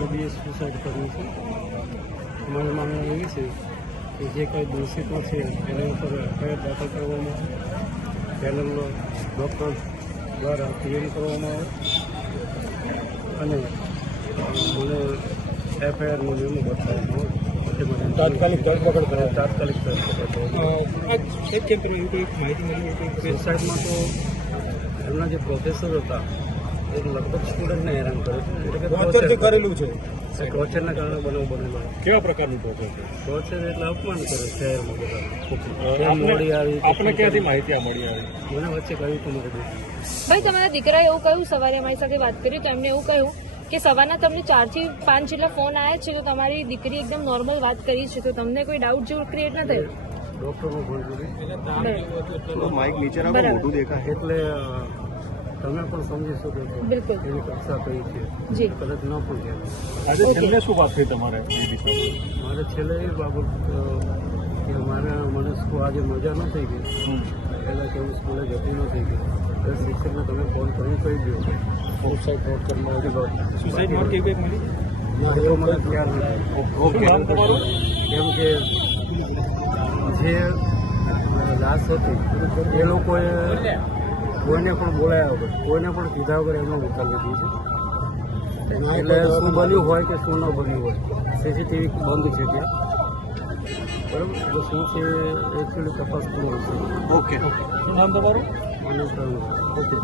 રવિએ સુસાઇડ કર્યું છે. અમારી માંગણી એવી છે કે જે કંઈ દોષિતો છે એના ઉપર એફઆઈઆર દાખલ કરવામાં આવે, પેનલ ડૉક્ટર દ્વારા ક્લેમ કરવામાં આવે અને મને એફઆઈઆરનું નિયમો બતાવવામાં આવે. તાત્કાલિક ધરપકડ કરે. તાત્કાલિક ધરપકડ સુસાઇડમાં તો એમના જે પ્રોફેસર હતા એ લગભગ સ્ટુડન્ટને હેરાન કરે છે. એટલે કે કરેલું છે ટોર્ચરના કારણે બનાવ બનેલો. કેવા પ્રકારનું ટોર્ચર છે? ટોર્ચર એટલે અપમાન કરે શહેરમાં બધા. મોડી આવી આપણે ક્યાંથી માહિતી મળી આવી? મને વચ્ચે કહ્યું હતું મારે ભાઈ તમારા દીકરાએ એવું કહ્યું, સવારે અમારી સાથે વાત કરી તો એમને એવું કહ્યું કે સવારના તમને 4 થી 5 જેટલા ફોન આવ્યા છે તો તમારી દીકરી એકદમ નોર્મલ વાત કરી છે, તો તમને કોઈ ડાઉટ જેવું ક્રિએટ ન થયું? ડૉક્ટરનો ફોન કર્યો. માઇક નીચે રાખો, મોટું દેખાય એટલે તમે પણ સમજી શકો છો બિલકુલ એની કક્ષા કઈ છે. જી કદાચ ન પણ કહેવાય. આજે છેલ્લે શું વાત થઈ તમારે? મારે છેલ્લે એ બાબત કે મને આજે મજા ન થઈ ગઈ. પહેલાં કે હું સ્કૂલે જતી ન થઈ ગઈ. દસ શિક્ષકને તમે ફોન કરીને કહી દો આઉટસાઇડ રોડ કરવામાં સુસાઇડ નોટ કેવી મળી? ના એવો મને ખ્યાલ નથી. કેમ કે જે લાશ હતી એ લોકોએ કોઈને પણ બોલાયા વગર, કોઈને પણ કીધા વગર એનો નિકાલ લીધી છે. એટલે શું બન્યું હોય કે શું ન બન્યું હોય, સીસીટીવી બંધ છે ત્યાં. બરાબર, એટલે શું છે એકચ્યુઅલી તપાસ કરવી છે. ઓકે. શું નામ તમારું? મને ઓકે.